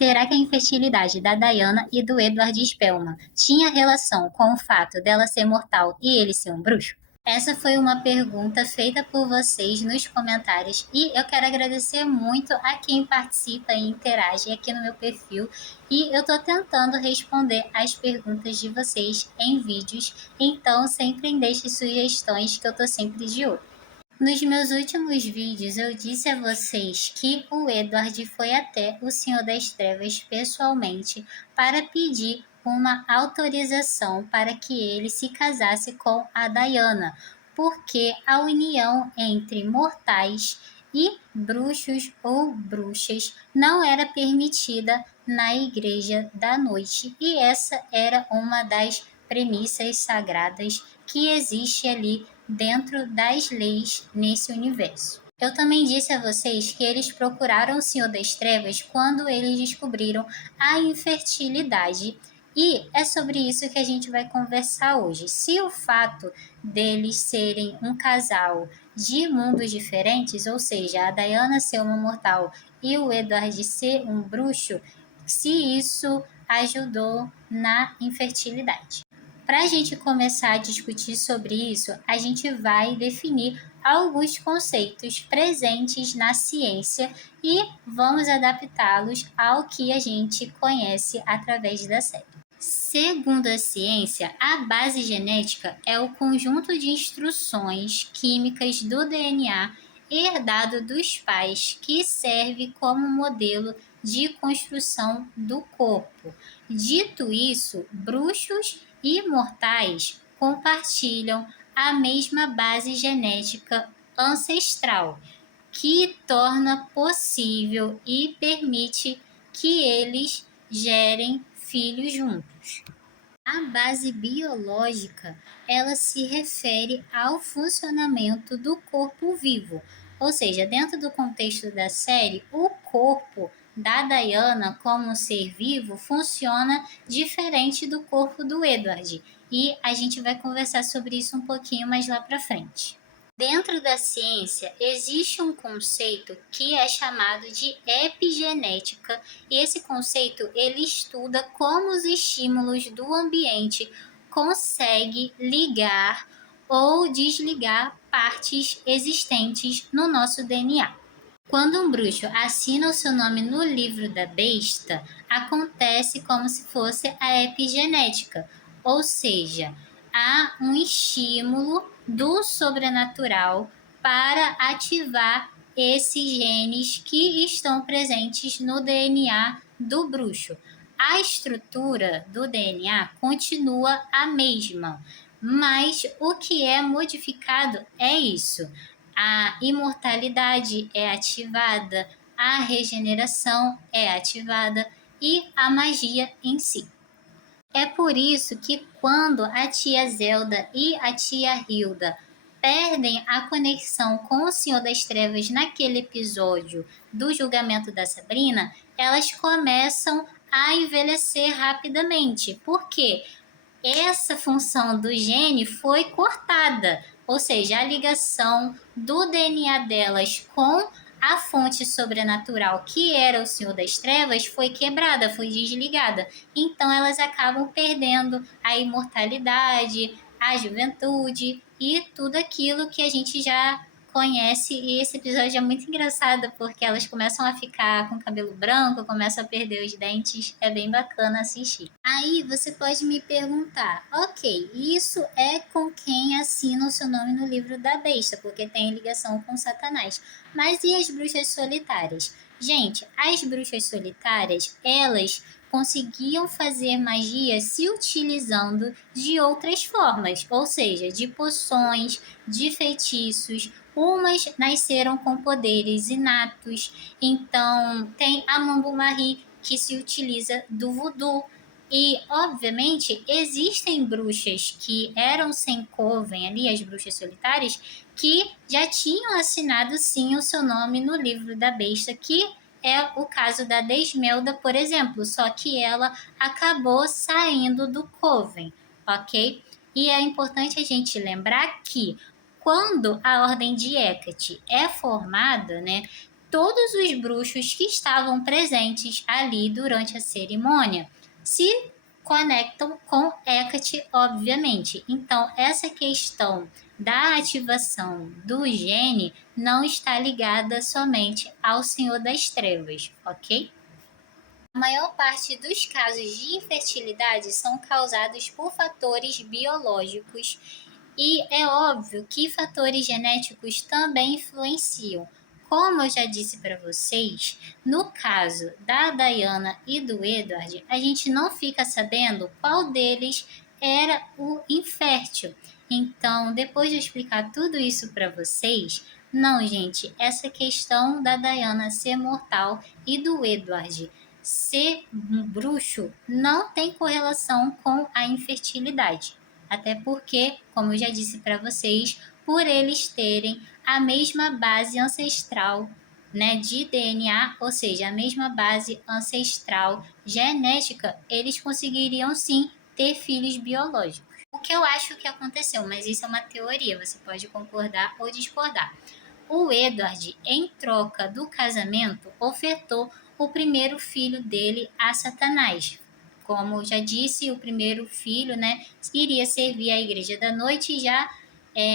Será que a infertilidade da Diana e do Edward Spellman tinha relação com o fato dela ser mortal e ele ser um bruxo? Essa foi uma pergunta feita por vocês nos comentários e eu quero agradecer muito a quem participa e interage aqui no meu perfil, e eu tô tentando responder as perguntas de vocês em vídeos, então sempre deixe sugestões que eu tô sempre de olho. Nos meus últimos vídeos eu disse a vocês que o Edward foi até o Senhor das Trevas pessoalmente para pedir uma autorização para que ele se casasse com a Diana, porque a união entre mortais e bruxos ou bruxas não era permitida na Igreja da Noite, e essa era uma das premissas sagradas que existe ali dentro das leis nesse universo. Eu também disse a vocês que eles procuraram o Senhor das Trevas quando eles descobriram a infertilidade, e é sobre isso que a gente vai conversar hoje. Se o fato deles serem um casal de mundos diferentes, ou seja, a Diana ser uma mortal e o Edward ser um bruxo, se isso ajudou na infertilidade. Para a gente começar a discutir sobre isso, a gente vai definir alguns conceitos presentes na ciência e vamos adaptá-los ao que a gente conhece através da série. Segundo a ciência, a base genética é o conjunto de instruções químicas do DNA herdado dos pais que serve como modelo de construção do corpo. Dito isso, bruxos e mortais compartilham a mesma base genética ancestral, que torna possível e permite que eles gerem filhos juntos. A base biológica, ela se refere ao funcionamento do corpo vivo, ou seja, dentro do contexto da série, o corpo da Diana como ser vivo funciona diferente do corpo do Edward, e a gente vai conversar sobre isso um pouquinho mais lá para frente. Dentro da ciência, existe um conceito que é chamado de epigenética, e esse conceito ele estuda como os estímulos do ambiente conseguem ligar ou desligar partes existentes no nosso DNA. Quando um bruxo assina o seu nome no livro da besta, acontece como se fosse a epigenética, ou seja, há um estímulo do sobrenatural para ativar esses genes que estão presentes no DNA do bruxo. A estrutura do DNA continua a mesma, mas o que é modificado é isso. A imortalidade é ativada, a regeneração é ativada e a magia em si. É por isso que quando a tia Zelda e a tia Hilda perdem a conexão com o Senhor das Trevas naquele episódio do julgamento da Sabrina, elas começam a envelhecer rapidamente. Por quê? Essa função do gene foi cortada, ou seja, a ligação do DNA delas com a fonte sobrenatural, que era o Senhor das Trevas, foi quebrada, foi desligada. Então elas acabam perdendo a imortalidade, a juventude e tudo aquilo que a gente já conhece. E esse episódio é muito engraçado porque elas começam a ficar com cabelo branco, começam a perder os dentes, é bem bacana assistir. Aí você pode me perguntar, ok, isso é com quem assina o seu nome no livro da besta, porque tem ligação com Satanás, mas e as bruxas solitárias? Gente, as bruxas solitárias, elas conseguiam fazer magia se utilizando de outras formas, ou seja, de poções, de feitiços. Umas nasceram com poderes inatos, então tem a Mambu-Marie, que se utiliza do voodoo. E, obviamente, existem bruxas que eram sem coven ali, as bruxas solitárias, que já tinham assinado sim o seu nome no livro da besta, que é o caso da Desmelda, por exemplo, só que ela acabou saindo do coven, ok? E é importante a gente lembrar que quando a Ordem de Hecate é formada, né, todos os bruxos que estavam presentes ali durante a cerimônia se conectam com Hecate, obviamente. Então, essa questão da ativação do gene não está ligada somente ao Senhor das Trevas, ok? A maior parte dos casos de infertilidade são causados por fatores biológicos e é óbvio que fatores genéticos também influenciam. Como eu já disse para vocês, no caso da Diana e do Edward, a gente não fica sabendo qual deles era o infértil. Então, depois de eu explicar tudo isso para vocês, não, gente, essa questão da Diana ser mortal e do Edward ser um bruxo não tem correlação com a infertilidade. Até porque, como eu já disse para vocês, por eles terem a mesma base ancestral, né, de DNA, ou seja, a mesma base ancestral genética, eles conseguiriam sim ter filhos biológicos. O que eu acho que aconteceu, mas isso é uma teoria, você pode concordar ou discordar. O Edward, em troca do casamento, ofertou o primeiro filho dele a Satanás. Como já disse, o primeiro filho, né, iria servir à Igreja da Noite e já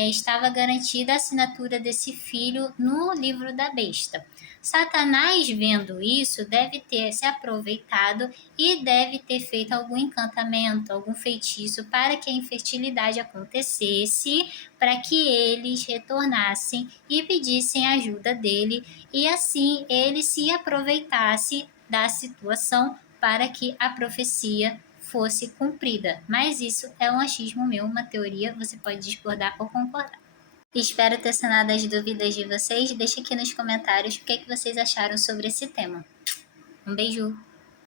estava garantida a assinatura desse filho no livro da besta. Satanás, vendo isso, deve ter se aproveitado e deve ter feito algum encantamento, algum feitiço para que a infertilidade acontecesse, para que eles retornassem e pedissem ajuda dele, e assim ele se aproveitasse da situação para que a profecia fosse cumprida. Mas isso é um achismo meu, uma teoria, você pode discordar ou concordar. Espero ter sanado as dúvidas de vocês. Deixe aqui nos comentários o que vocês acharam sobre esse tema. Um beijo!